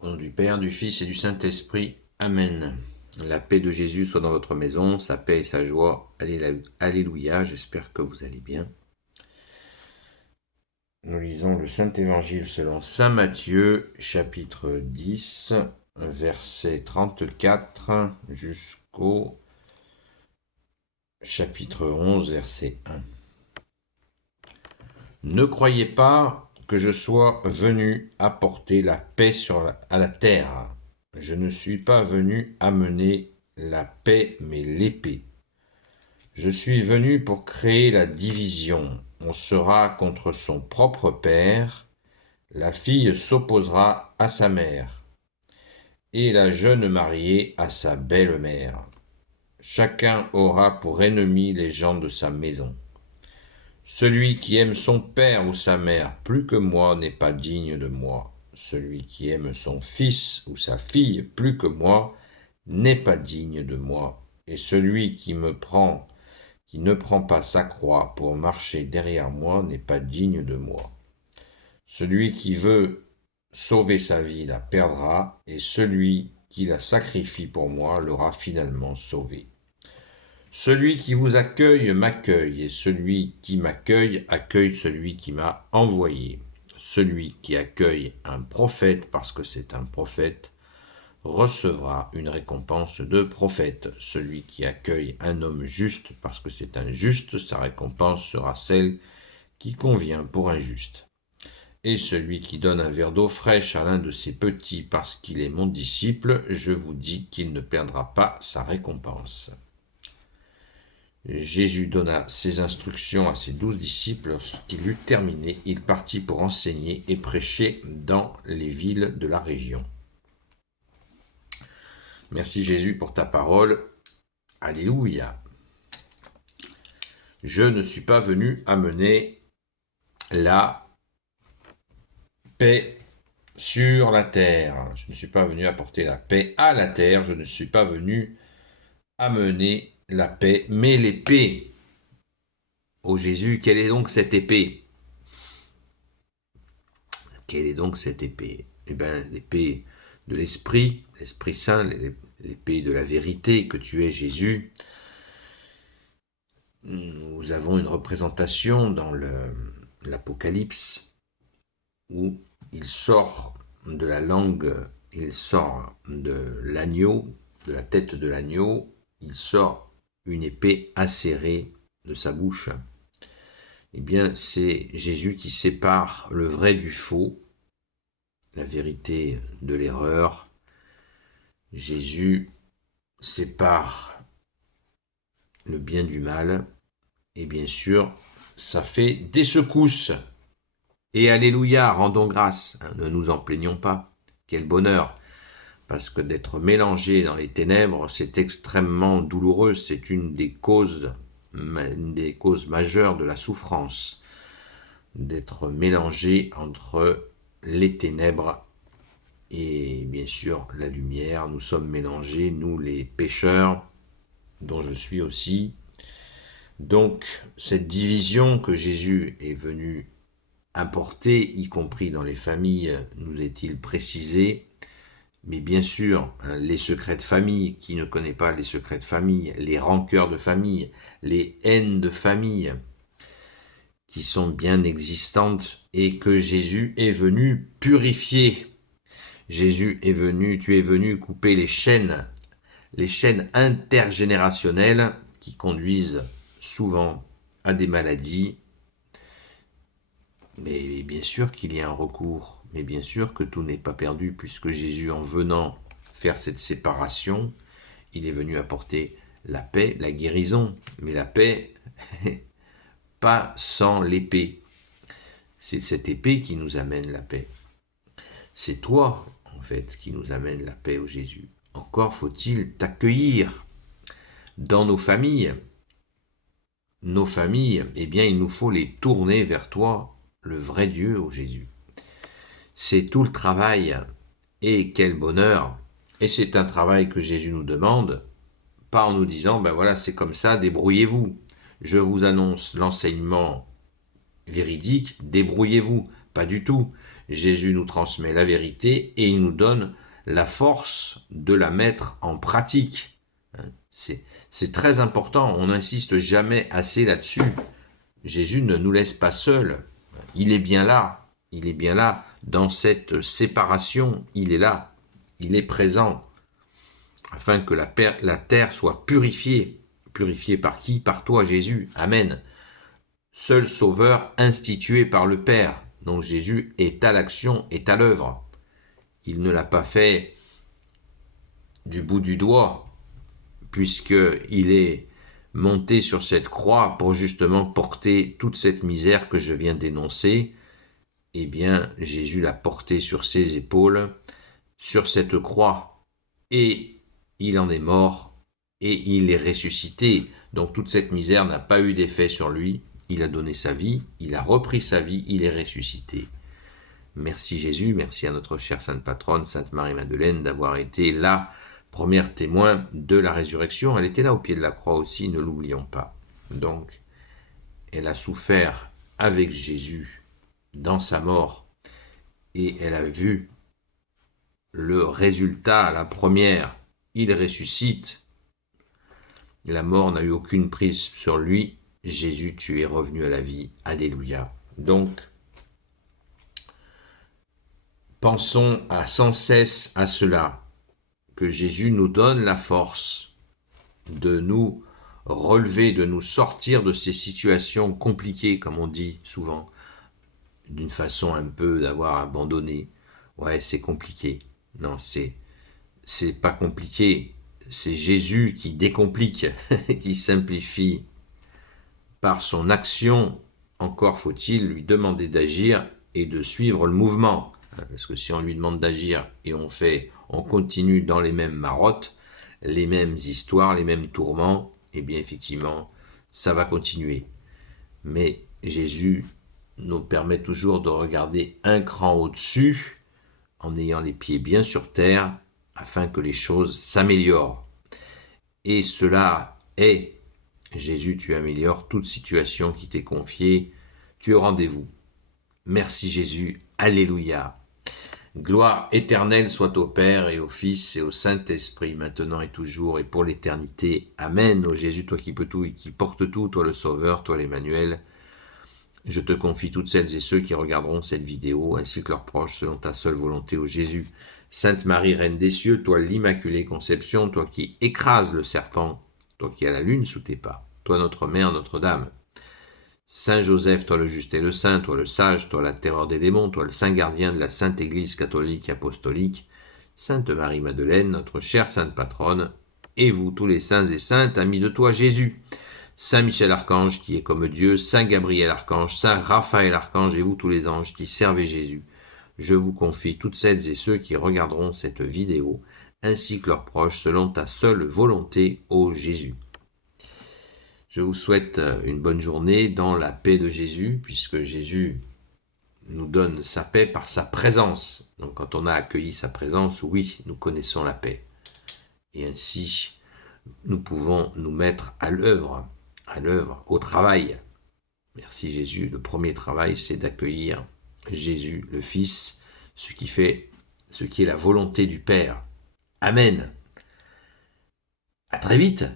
Au nom du Père, du Fils et du Saint-Esprit. Amen. La paix de Jésus soit dans votre maison, sa paix et sa joie. Alléluia, j'espère que vous allez bien. Nous lisons le Saint-Évangile selon Saint Matthieu, chapitre 10, verset 34 jusqu'au chapitre 11, verset 1. Ne croyez pas que je sois venu apporter la paix à la terre. Je ne suis pas venu amener la paix, mais l'épée. Je suis venu pour créer la division. On sera contre son propre père, la fille s'opposera à sa mère, et la jeune mariée à sa belle-mère. Chacun aura pour ennemi les gens de sa maison. Celui qui aime son père ou sa mère plus que moi n'est pas digne de moi. Celui qui aime son fils ou sa fille plus que moi n'est pas digne de moi. Et celui qui ne prend pas sa croix pour marcher derrière moi n'est pas digne de moi. Celui qui veut sauver sa vie la perdra, et celui qui la sacrifie pour moi l'aura finalement sauvée. Celui qui vous accueille m'accueille, et celui qui m'accueille accueille celui qui m'a envoyé. Celui qui accueille un prophète parce que c'est un prophète recevra une récompense de prophète. Celui qui accueille un homme juste parce que c'est un juste, sa récompense sera celle qui convient pour un juste. Et celui qui donne un verre d'eau fraîche à l'un de ses petits parce qu'il est mon disciple, je vous dis qu'il ne perdra pas sa récompense. Jésus donna ses instructions à ses 12 disciples. Lorsqu'il eut terminé, il partit pour enseigner et prêcher dans les villes de la région. Merci Jésus pour ta parole. Alléluia. Je ne suis pas venu amener la paix sur la terre. Je ne suis pas venu apporter la paix à la terre. Je ne suis pas venu amener la paix, mais l'épée. Ô Jésus, quelle est donc cette épée? Quelle est donc cette épée? Eh bien, l'épée de l'Esprit, l'Esprit Saint, l'épée de la vérité que tu es Jésus. Nous avons une représentation dans l'Apocalypse où il sort de la langue, il sort de l'agneau, de la tête de l'agneau, il sort une épée acérée de sa bouche. Eh bien, c'est Jésus qui sépare le vrai du faux, la vérité de l'erreur. Jésus sépare le bien du mal, et bien sûr, ça fait des secousses. Et alléluia, rendons grâce, ne nous en plaignons pas. Quel bonheur, parce que d'être mélangé dans les ténèbres, c'est extrêmement douloureux, c'est une des causes majeures de la souffrance, d'être mélangé entre les ténèbres et bien sûr la lumière. Nous sommes mélangés, nous les pécheurs, dont je suis aussi. Donc cette division que Jésus est venu importer, y compris dans les familles, nous est-il précisé. Mais bien sûr, les secrets de famille, qui ne connaît pas les secrets de famille, les rancœurs de famille, les haines de famille, qui sont bien existantes et que Jésus est venu purifier. Jésus est venu, tu es venu couper les chaînes intergénérationnelles qui conduisent souvent à des maladies. Mais bien sûr qu'il y a un recours, mais bien sûr que tout n'est pas perdu, puisque Jésus, en venant faire cette séparation, il est venu apporter la paix, la guérison, mais la paix, pas sans l'épée. C'est cette épée qui nous amène la paix. C'est toi, en fait, qui nous amène la paix, ô Jésus. Encore faut-il t'accueillir dans nos familles. Nos familles, eh bien, il nous faut les tourner vers toi, le vrai Dieu, ô Jésus. C'est tout le travail, et quel bonheur. Et c'est un travail que Jésus nous demande, pas en nous disant, ben voilà, c'est comme ça, débrouillez-vous. Je vous annonce l'enseignement véridique, débrouillez-vous. Pas du tout. Jésus nous transmet la vérité et il nous donne la force de la mettre en pratique. C'est très important, on n'insiste jamais assez là-dessus. Jésus ne nous laisse pas seuls, il est bien là, dans cette séparation, il est là, il est présent, afin que la terre soit purifiée. Purifiée par qui? Par toi, Jésus. Amen. Seul sauveur institué par le Père. Donc Jésus est à l'action, est à l'œuvre. Il ne l'a pas fait du bout du doigt, puisqu'il est monté sur cette croix pour justement porter toute cette misère que je viens d'énoncer. Eh bien, Jésus l'a porté sur ses épaules, sur cette croix, et il en est mort, et il est ressuscité. Donc toute cette misère n'a pas eu d'effet sur lui. Il a donné sa vie, il a repris sa vie, il est ressuscité. Merci Jésus, merci à notre chère Sainte Patronne, Sainte Marie-Madeleine, d'avoir été la première témoin de la résurrection. Elle était là au pied de la croix aussi, ne l'oublions pas. Donc, elle a souffert avec Jésus dans sa mort, et elle a vu le résultat, la première, il ressuscite. La mort n'a eu aucune prise sur lui. Jésus, tu es revenu à la vie. Alléluia. Donc, pensons sans cesse à cela, que Jésus nous donne la force de nous relever, de nous sortir de ces situations compliquées, comme on dit souvent, d'une façon un peu d'avoir abandonné. Ouais, c'est compliqué. Non, c'est pas compliqué. C'est Jésus qui décomplique, qui simplifie par son action. Encore faut-il lui demander d'agir et de suivre le mouvement. Parce que si on lui demande d'agir et on continue dans les mêmes marottes, les mêmes histoires, les mêmes tourments, eh bien effectivement, ça va continuer. Mais Jésus nous permet toujours de regarder un cran au-dessus, en ayant les pieds bien sur terre, afin que les choses s'améliorent. Et cela est, Jésus, tu améliores toute situation qui t'est confiée, tu es au rendez-vous. Merci Jésus, alléluia. Gloire éternelle soit au Père et au Fils et au Saint-Esprit, maintenant et toujours et pour l'éternité. Amen. Ô Jésus, toi qui peux tout et qui portes tout, toi le Sauveur, toi l'Emmanuel, je te confie toutes celles et ceux qui regarderont cette vidéo, ainsi que leurs proches, selon ta seule volonté, ô Jésus. Sainte Marie, Reine des cieux, toi l'Immaculée Conception, toi qui écrases le serpent, toi qui as la lune sous tes pas, toi notre Mère, Notre-Dame. Saint Joseph, toi le juste et le saint, toi le sage, toi la terreur des démons, toi le saint gardien de la Sainte Église catholique et apostolique, Sainte Marie-Madeleine, notre chère Sainte Patronne, et vous tous les saints et saintes, amis de toi Jésus. Saint Michel Archange qui est comme Dieu, Saint Gabriel Archange, Saint Raphaël Archange et vous tous les anges qui servez Jésus. Je vous confie toutes celles et ceux qui regarderont cette vidéo, ainsi que leurs proches, selon ta seule volonté, ô Jésus. Je vous souhaite une bonne journée dans la paix de Jésus, puisque Jésus nous donne sa paix par sa présence. Donc quand on a accueilli sa présence, oui, nous connaissons la paix. Et ainsi, nous pouvons nous mettre à l'œuvre, au travail. Merci Jésus. Le premier travail, c'est d'accueillir Jésus, le Fils, ce qui est la volonté du Père. Amen. À très vite.